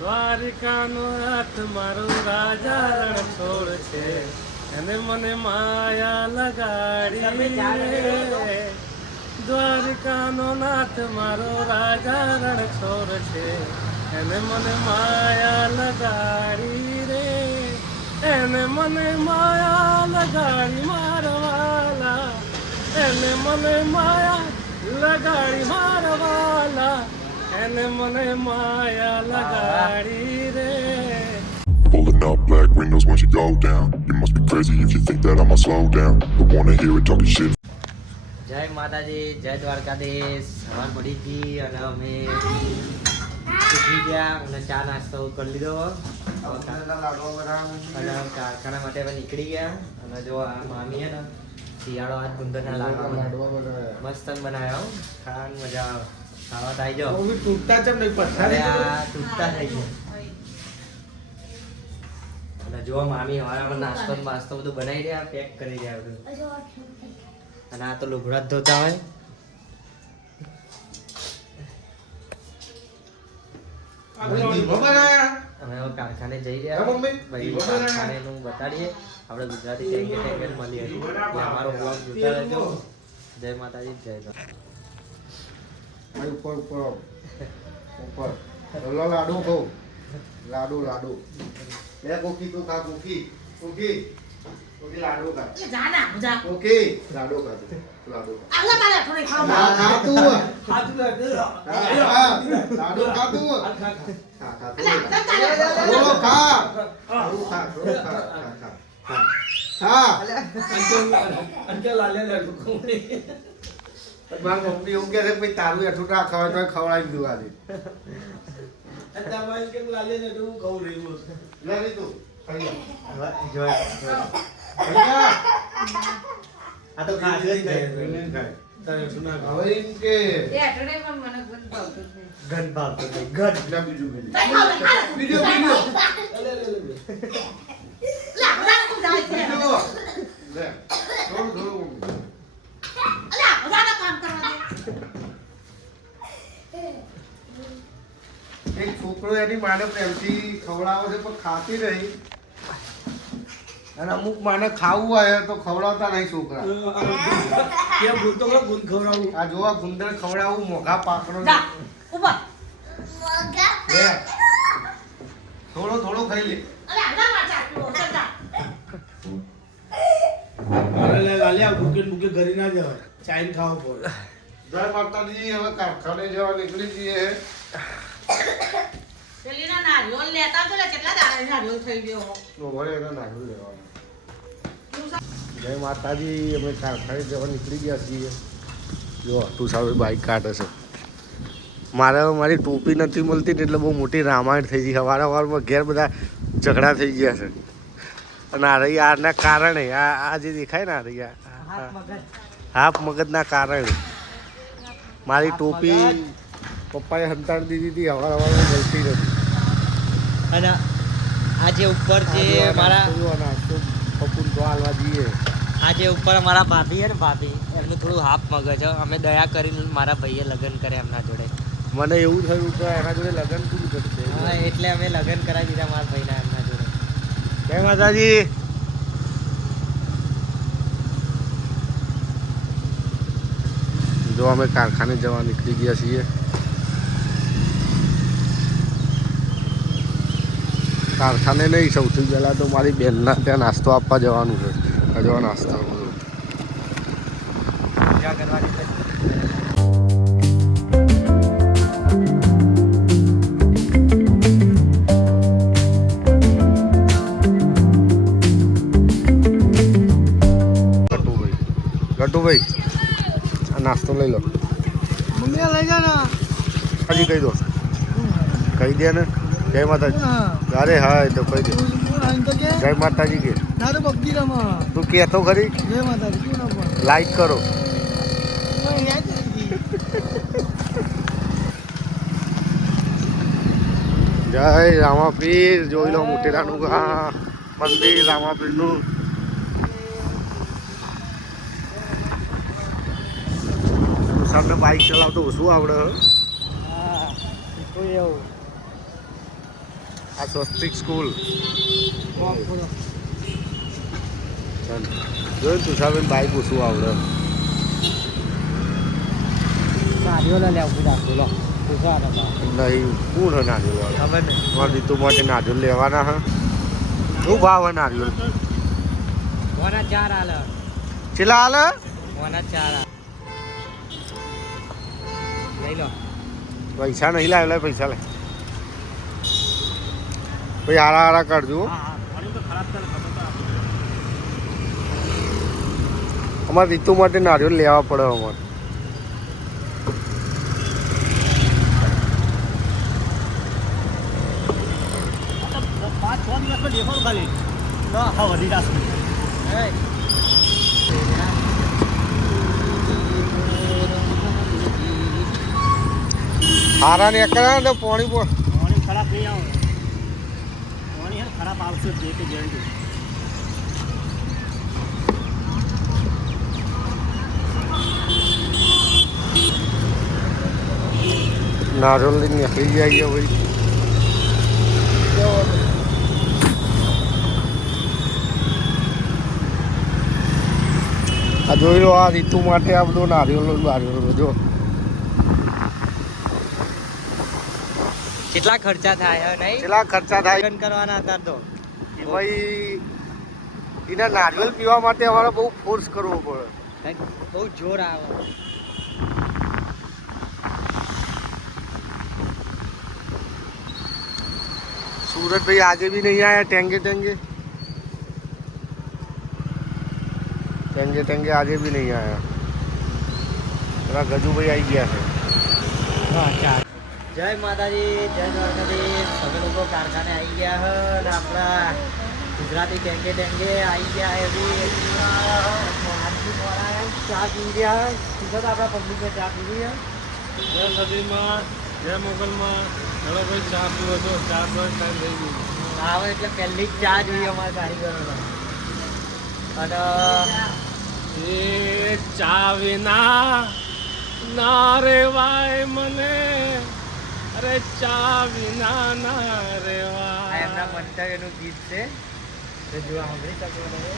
દ્વારિકાનો હાથ મારો રાજા રણ છોડ છે અને મને માયા લગાડી રે. દ્વારિકાનો નાથ મારો રાજા રણ છોડ છે એને મને માયા લગાડી રે. એને મને માયા લગાડી મારવાલા. એને મને માયા લગાડી મારવાલા. એને મને માયા લગાડી રે. Pulling up black windows once you go down. You must be crazy if you think that I'ma slow down. Don't wanna hear it talking shit. જય માતાજી, જય દ્વારકાધીશ. સવાર પડી ગઈ અને અમે ઉઠી ગયા અને ચા નાસ્તો કરી લીધો અને કારખાના માટે હવે નીકળી ગયા. અને જો આ મામી હે ને શિયાળો હાથ ગુંદરના લાડવા મસ્ત બનાવ્યો. ખાવાની મજા આવે. ખાવા થાય જો તૂટતા ચમ નહીં પથ્થર આ તૂટતા થઈ ગયા. અને જો મામી હવારમાં નાસ્તો માસ્તો બધું બનાવી રહ્યા, પેક કરી રહ્યા બધું. અને આ તો લુગડા જ ધોતા હોય. અમે કારખાને જઈ રહ્યા ભાઈ. કારખાનેનું બતાડીએ આપણે ગુજરાતી ટેંગે મળીએ. અમારો બ્લોગ જોતા રહેજો. જય માતાજી, જય દ્વારકા. ઉપર ઉપર ઉપર લાડુ કહું લાડુ લાડુ બે કોકી તો ખા કોકી કોકી કોકી લાડુ ખા જાના મજા કોકી લાડુ ખા લાડુ આલા તારે થોડી ખાવ ખા તું હાથ લાડુ લાડુ ખા તું ખા ખા તું ખા ખા ખા અંકલ લાલે લાડુ કોણી. મારી મમ્મી એવું કહે છે ભાઈ તારું એઠું ના ખવાય તો ખવડાવી દઉં આજે તમારે કેમ લાલે ને હું કહું રહ્યું લે તું ખાઈ જો આ તો ખાધું જ નહીં. તારે સુના હવે એમ કે એ અટડે પણ મને ગન ભાવતો જ નહીં ગન ભાવતો નહીં. ગન ના બીજું કઈ તઈ ખાવ બીજું બીજું લા બધા તું જાય છે બીજું લે થોડું થોડું લા બધા કામ કરવા દે એક છોકરો એની માને પ્રેમથી ખવડાવે છે પણ ખાતી નહીં અને અમુક માને ખાવું હોય તો ખવડાવતા નહીં છોકરા કેમ બોલતો કે ગુણ ખવડાવું. આ જોવા ગુંદર ખવડાવું મોઘા પાકડો જા ઉપર લે થોડો થોડો ખાઈ લે અલા ના માચા તું જા અરે લે લાલ્યા ભૂકે ભૂકે ઘરે ના જવાય. ચાઈન ખાવો પડે. જય માતાજી. હવે કારખાને જવા નીકળી જઈએ પેલીના નારિયોલ લેતા તો લે કેટલા દાડા નારિયોલ થઈ ગયો તો વળે એને નાખી લેવાનું. જય માતાજી. અમે કારખાને જવા નીકળી ગયા છીએ. જો તું સામે બાઈક કાઢે છે. મારી ટોપી નથી મળતી ને એટલે બહુ મોટી રામાયણ થઈ ગઈ. સવારમાં ઘેર બધા ઝઘડા થઈ ગયા છે અને આ રહી આના કારણે આ જે દેખાય ને આ રહી હાફ મગજના કારણે મારી ટોપી પપ્પાએ હંતાડી દીધી હતી. સવારમાં મળતી નથી. અને આ જે ઉપર જે મારા પપ્પુને તો હાલવા જઈએ. આ જે ઉપર અમારા ભાભી છે ને ભાભી એમનું થોડું હાફ મગજ છે. અમે દયા કરીને મારા ભાઈએ લગ્ન કરે એમના જોડે. મને એવું થયું કે એના જોડે લગ્ન પૂરું કરશે. હા એટલે અમે લગ્ન કરાવી દીધા મારા ભાઈના એમના જોડે. જય માતાજી. જો અમે કારખાને જવા નીકળી ગયા છીએ. કારખાને નહીં, સૌથી પહેલાં તો મારી બહેનના ત્યાં નાસ્તો આપવા જવાનું છે. જો નાસ્તો પૂજા કરવાની છે. ગટુભાઈ આ નાસ્તો લઈ લો. મમ્મી લઈ જા ને. હજી કહી દો. કહી દે ને. જય માતાજી. અરે હા એ તો કહી દે. જય માતાજી કે તું કહેતો ખરી. જય માતાજી. લાઈક કરો. જય રામાપીર. જોઈ લો મોટેરાનું મંદિર રામાપીરનું. સામે બાઇક ચલાવતો ઓછું આવડે. આ સ્વસ્તિક સ્કૂલ જોયું તુષારબેન બાઈક ઓછું આવડે નારિયેળ લેવું રાખેલો નહીં કોણ હે નારિયેળ વાળો ખબર નહીં તમારે રીતુ માટે નારિયેળ લેવાના હે શું ભાવ હે નારિયેળ મોના 4 આલે ચેલા હાલે મોના 4 લઈ લો પૈસા નહીં લાવેલા પૈસા લે ભાઈ હારા હારા કરજો અમારે રીતુ માટે નારિયેળ લેવા પડે અમારે હારા ને એકલા ને પાણી ખરાબ નહીં આવે પાણી ખરાબ આવશે જે કે ગેરંટી નારિયેળ લઈને નીકળી જાય ભાઈ આ જોઈ લો આ રીતુ માટે આ બધું નારિયેળ જો કેટલા ખર્ચા થાય નહીં કેટલા ખર્ચા થાય લગ્ન કરવાના હતા તો ભાઈ એના નારિયેળ પીવા માટે અમારે બહુ ફોર્સ કરવો પડે બહુ જોર આવે सूरज भाई आजे भी नहीं आया टेंगे टेंगे टेंगे टेंगे आजे भी नहीं आया मेरा गजू भाई आई गया है જય માતાજી જય દ્વારકાધીશ અમે લોકો કારખાને આવી ગયા હે અને આપણા ગુજરાતી ટેંગે ટેંગે આવી ગયા એવી ચા પી ગયા સીધો તો આપણા પબ્લિકે ચા પીવી હે जय सदीમાં जय મોગલમાં ચલો ભાઈ ચા પીવો તો 4 વર્ષ ટાઈમ થઈ ગયું આવે એટલે પહેલી જ ચા જોઈએ અમારા કારીગરોને અને એ ચા વિના ના રેવાય મને અરે ચા વિના ના આ રેવાય એમના મંતવ્યનું ગીત છે તો જો સાંભળી શકો તમે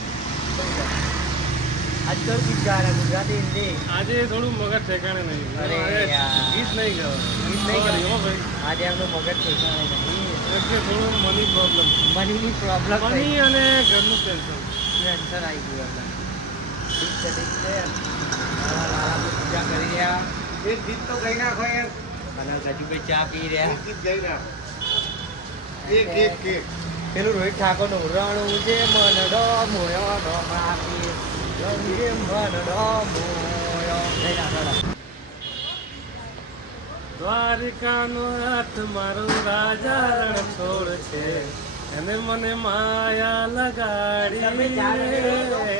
આજ તો ગીત ગાયા ગુજરાતી હિન્દી આજે થોડું મગજ ઠેકાણે નહીં અરે યાર. ગીત નહીં ગયો ગીત નહીં ગયું. ભાઈ આજે એમનું મગજ ઠેકાણે નહીં એટલે થોડું મની પ્રોબ્લેમ મનીની પ્રોબ્લેમ મની અને ઘરનું ટેન્શન ટેન્શન આવી ગયું એમને ઠીક છે ઠીક છે પૂજા કરી રહ્યા એક ગીત તો ગઈ નાખો યાર અને ગજુભાઈ ચા પી રહ્યા એક ગીત ગઈ નાખ એક પેલું રોહિત ઠાકોરનું રણું છે મનડો મોયો નો માપી રંગે મનડો મોયો જય નાથોડા દ્વારિકાનો હાથ મારો રાજા રણ છોડ છે અને મને માયા લગાડી રે.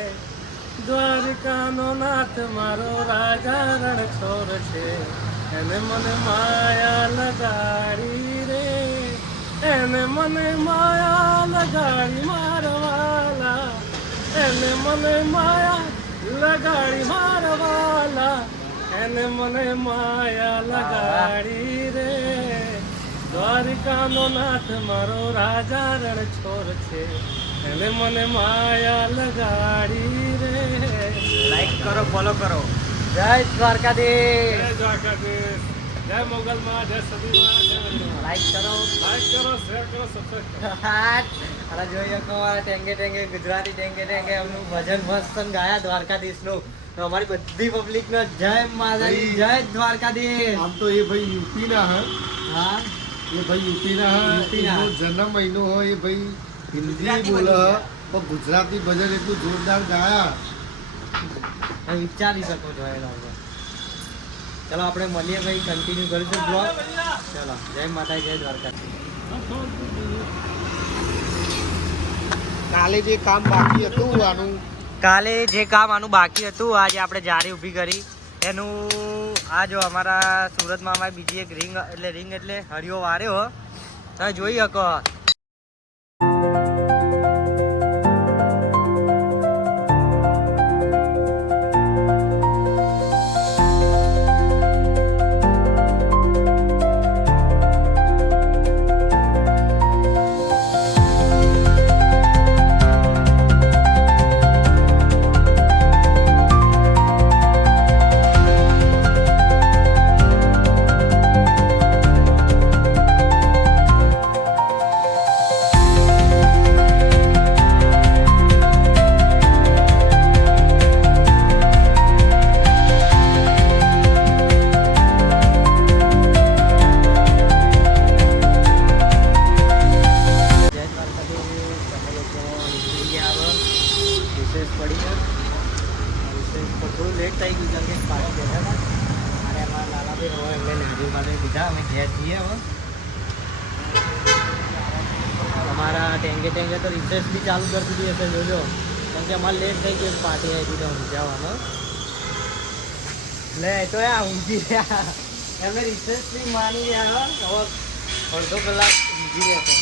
દ્વારિકાનો નાથ મારો રાજા રણ છોડ છે એને મને માયા લગાડી રે એને મને માયા લગાડી મારવાલા એને મને માયા લગાડી મારવાલા એને મને માયા લગાડી રે દ્વારિકાનો નાથ મારો રાજા રણ છોડ છે એને મને માયા લગાડી રે. લાઈક કરો ફોલો કરો જય દ્વારકાધીશ જય દ્વારકાધીશ જય મોગલમાં જય સદીમાં જય વંદીમાં. લાઈક કરો લાઈક કરો શેર કરો સબસ્ક્રાઇબ કરો. અને જોઈએ કહો ટેંગે ટેંગે ગુજરાતી ટેંગે ટેંગે એમનું ભજન મસ્ત ગાયા દ્વારકાધીશનું તો અમારી બધી પબ્લિકનો જય માતાજી જય દ્વારકાધીશ આમ તો એ ભાઈ યુપીના હે હા એ ભાઈ યુપીના હે યુપીના. એનો જન્મ મહિનો હોય એ ભાઈ હિન્દી ગુજરાતી બોલે બોલી હે, પણ ગુજરાતી ભજન એટલું જોરદાર ગાયા તમે વિચારી શકો છો એ લોકો ચલો આપણે મળીએ ભાઈ કન્ટિન્યુ કરીશું બ્લોગ ચલો જય માતાજી જય દ્વારકાધીશ કાલે જે કામ બાકી હતું આનું કાલે જે કામ આનું બાકી હતું આજે આપણે જારી ઊભી કરી એનું આ જો અમારા સુરતમાં અમારી બીજી એક રિંગ એટલે હરિયો વાર્યો તમે જોઈ શકો અમારા ટેંગે તો રિસર્ચ બી ચાલુ કરી દીધી હશે જોજો, કેમ કે અમારે લેટ થઈ ગયું પાર્ટી આવી હતી તો ઊંઘાવાનો. લે તો યા ઊંઘી રહ્યા એમને રિસર્ચ બી માની રહ્યા. હવે અડધો કલાક ઊંઘી રહેશે,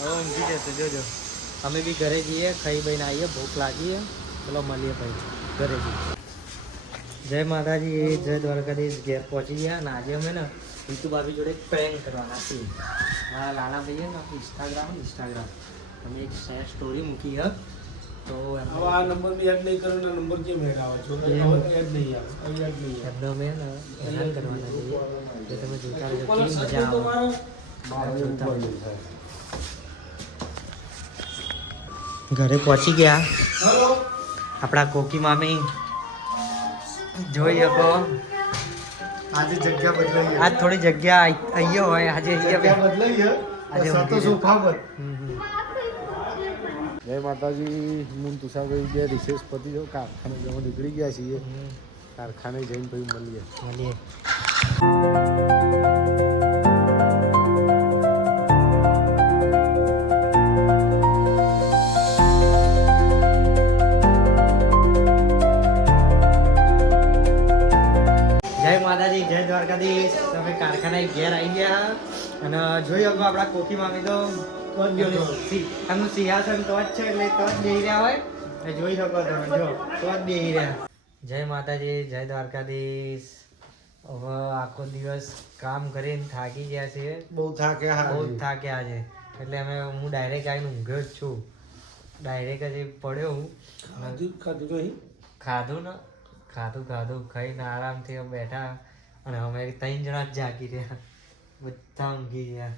હવે ઊંઘી જશે જોજો. અમે બી ઘરે જઈએ, ખાઈ બઈને આવીએ, ભૂખ લાગીએ. ચલો મળીએ ભાઈ ઘરે જઈએ. જય માતાજી, જય દ્વારકાધીશ. ઘેર પહોંચી ગયા અને આજે અમે ને રીતુ ભાભી જોડે પ્રેન્ક કરવાના છીએ. મારા લાલા ભાઈએ ને ઇન્સ્ટાગ્રામ અમે એક સ્ટોરી મૂકી હે તો હવે આ નંબર બી યાદ નહીં કરો ને નંબર કેમ હેરાવો છો? યાદ નહીં આવે, યાદ નહીં આવે. એમને અમે ને હેરાન કરવાના છીએ. તો તમે જોતા રહેજો, કેવી મજા આવે. ઘરે પહોંચી ગયા આપણા કોકી મામી. જોઈ શકો આજે જગ્યા બદલાઈ આજ થોડી જગ્યા અહીંયા હોય, આજે અહીંયા બદલાઈ આજે આજે ઊંઘી સોફા પર. હમ. જય માતાજી. હું તુષારભાઈ ગયા રિસેસ પતિ જો કારખાને જવા નીકળી ગયા છીએ. કારખાને જઈને પછી મળીએ. જય માતાજી, જય દ્વારકાધીશ. તમે કારખાને ઘેર આવી ગયા અને જોઈ શકો આપણા કોકી મામી તો એમનું સિંહાસન તો જ છે એટલે તો જ બેહી રહ્યા હોય. એ જોઈ શકો તમે, જો તો જ બેહી રહ્યા. જય માતાજી, જય દ્વારકાધીશ. હવે આખો દિવસ કામ કરીને થાકી ગયા છીએ, બહુ થાક્યા બહુ જ થાક્યા છે. એટલે હું ડાયરેક્ટ આવીને ઊંઘ્યો જ છું. ડાયરેક્ટ જ પડ્યો હું. ખાધું તો અહીં ખાધું ને ખાધું ખાઈને આરામથી અમે બેઠા અને અમે 3 જણા જ જાગી રહ્યા, બધા ઊંઘી ગયા.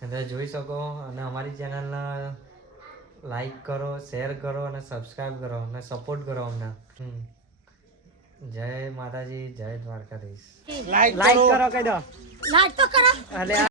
તમે જોઈ શકો અને અમારી ચેનલને લાઈક કરો, શેર કરો અને સબસ્ક્રાઈબ કરો અને સપોર્ટ કરો અમને. જય માતાજી, જય દ્વારકાધીશ. લાઈક કરો કહી દો. લાઈક તો કરો. અરે